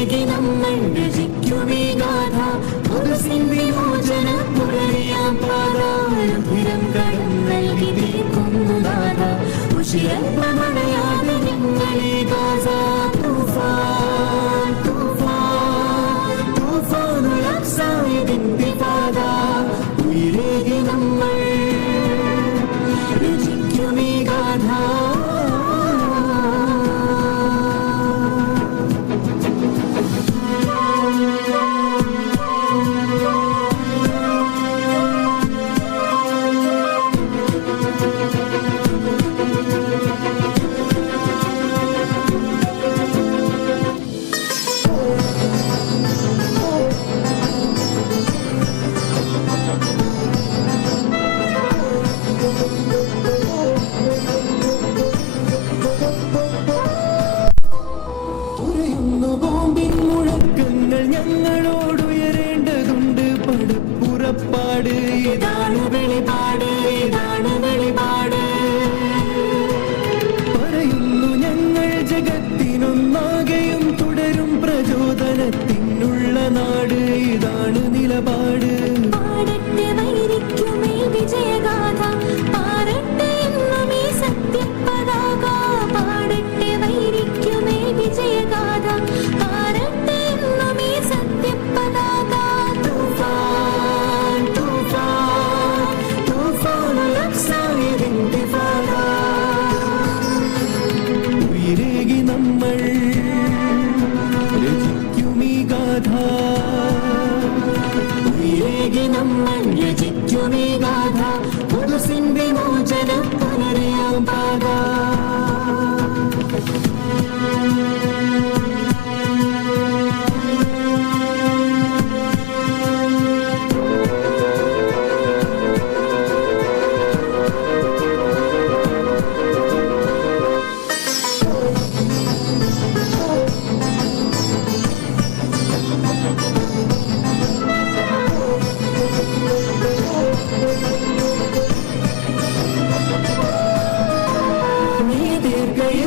ഉയരേകി നമ്മൾ രചിക്കുമീ ഗാഥ പുതുസിൻ വിമോചന പുലരിയാം പാത രുധിരം കടം നൽകി തീർക്കുന്നു നാഥ ഉശിരൽപ്പമണയാതെ ഞങ്ങളീ ഗാസ തൂഫാൻ തൂഫാൻ തൂഫാനുൽ അഖ്സായിദിൻ ഇന്തിഫാദ ഉയരേകി നമ്മൾ രചിക്കുമീ ഗാഥ ഞങ്ങളോടുയരേണ്ടതുണ്ട് പടപ്പുറപ്പാട് ഇതാണ് വെളിപാട് ഇതാണ് വെളിപാട് പറയുന്നു ഞങ്ങൾ ജഗത്തിനൊന്നാകെയും തുടരും പ്രചോദനത്തിനുള്ള നാട് ഇതാണ് നിലപാട് പാടട്ടെ വൈരിക്കുമേ വിജയഗാഥ പാടട്ടെ എന്നുമേ സത്യപതാക പാടട്ടെ വൈരിക്കുമേ വിജയഗാഥ നമ്മൾ രചിക്കുമീ ഗാഥ പുതുസിൻ വിമോചന പുലരിയാം പാത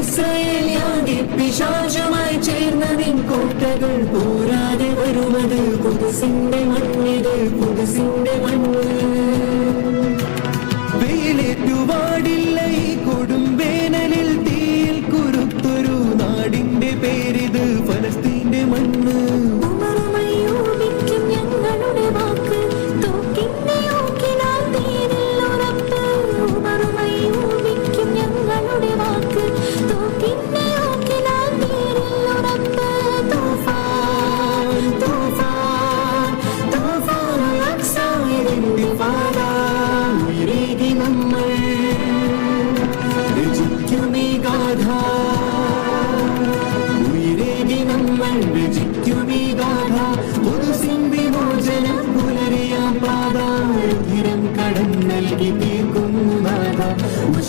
ഇസ്രായേലിയാകെ പിശാചുമായി ചേർന്ന നിൻ കോട്ടകൾ പോരാതെ വരുന്നത് പുതുസിന്റെ മണ്ണിത് പുതുസിന്റെ മണ്ണ് വെയിലേറ്റുപാടില്ല ഈ കൊടും വേനലിൽ തീയിൽ കുരുത്തൊരു നാടിന്റെ പേരിത് ഫലസ്തീന്റെ മണ്ണ്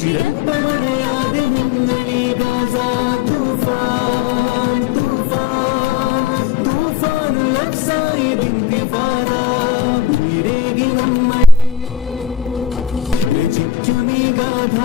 ഉശിരപ്പമണയാതെ ഞങ്ങളീ ഗാസ തൂഫാൻ തൂഫാൻ തൂഫാനുൽ അഖ്സായിദിൻ ഇന്തിഫാദ ഉയരേകി നമ്മൾ രചിക്കുമീ ഗാഥ